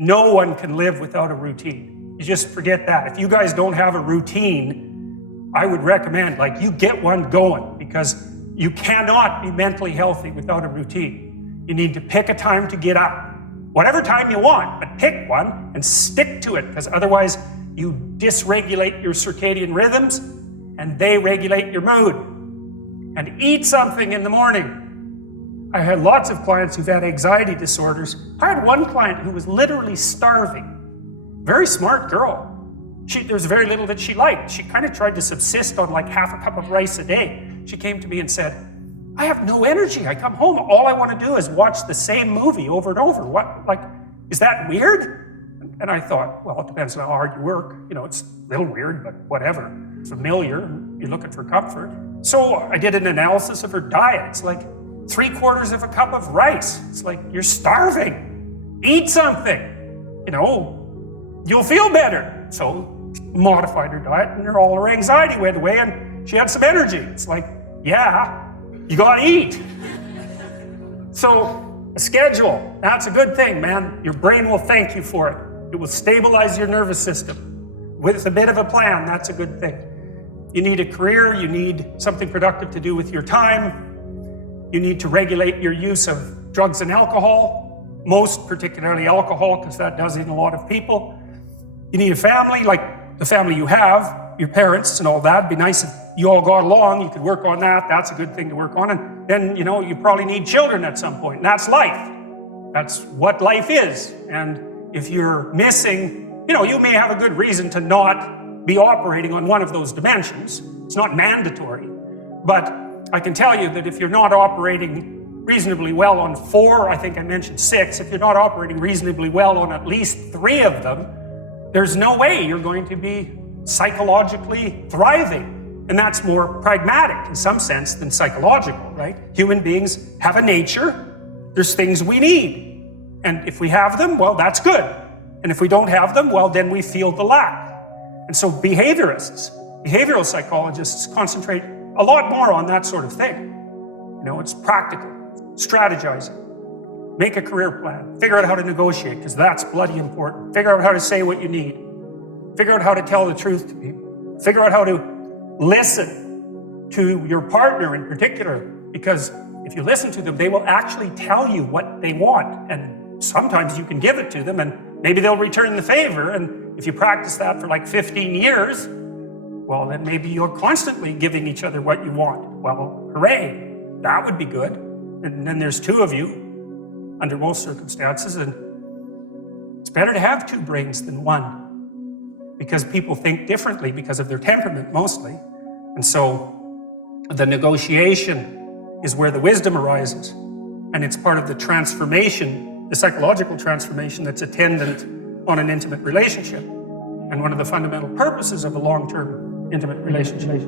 No one can live without a routine. You just forget that. If you guys don't have a routine, I would recommend, like, you get one going, because you cannot be mentally healthy without a routine. You need to pick a time to get up. Whatever time you want, but pick one and stick to it, because otherwise you dysregulate your circadian rhythms and they regulate your mood. And eat something in the morning. I had lots of clients who've had anxiety disorders. I had one client who was literally starving. Very smart girl. There was very little that she liked. She kind of tried to subsist on like half a cup of rice a day. She came to me and said, I have no energy. I come home, all I want to do is watch the same movie over and over. What, like, is that weird? And I thought, well, it depends on how hard you work. You know, it's a little weird, but whatever. Familiar, you're looking for comfort. So I did an analysis of her diet. It's like 3/4 of a cup of rice. It's like, you're starving. Eat something. You know, you'll feel better. So modified her diet, and all her anxiety went away, and she had some energy. It's like, yeah, you gotta eat. So a schedule, that's a good thing, man. Your brain will thank you for it. It will stabilize your nervous system. With a bit of a plan, that's a good thing. You need a career, you need something productive to do with your time. You need to regulate your use of drugs and alcohol, most particularly alcohol, because that does in a lot of people. You need a family, like the family you have, your parents and all that. It'd be nice if you all got along, you could work on that. That's a good thing to work on. And then, you know, you probably need children at some point. And that's life. That's what life is. And if you're missing, you know, you may have a good reason to not be operating on one of those dimensions. It's not mandatory. But I can tell you that if you're not operating reasonably well on 4, I think I mentioned 6, if you're not operating reasonably well on at least 3 of them, there's no way you're going to be psychologically thriving. And that's more pragmatic in some sense than psychological, right? Human beings have a nature. There's things we need. And if we have them, well, that's good. And if we don't have them, well, then we feel the lack. And so behaviorists, behavioral psychologists concentrate a lot more on that sort of thing. You know, it's practical, strategizing, make a career plan, figure out how to negotiate, because that's bloody important. Figure out how to say what you need. Figure out how to tell the truth to people. Figure out how to listen to your partner in particular, because if you listen to them, they will actually tell you what they want. And sometimes you can give it to them and maybe they'll return the favor. And if you practice that for like 15 years, well, then maybe you're constantly giving each other what you want. Well, hooray, that would be good. And then there's 2 of you under most circumstances, and it's better to have 2 brains than 1, because people think differently because of their temperament mostly. And so the negotiation is where the wisdom arises, and it's part of the transformation, the psychological transformation that's attendant on an intimate relationship, and one of the fundamental purposes of a long-term intimate relationship.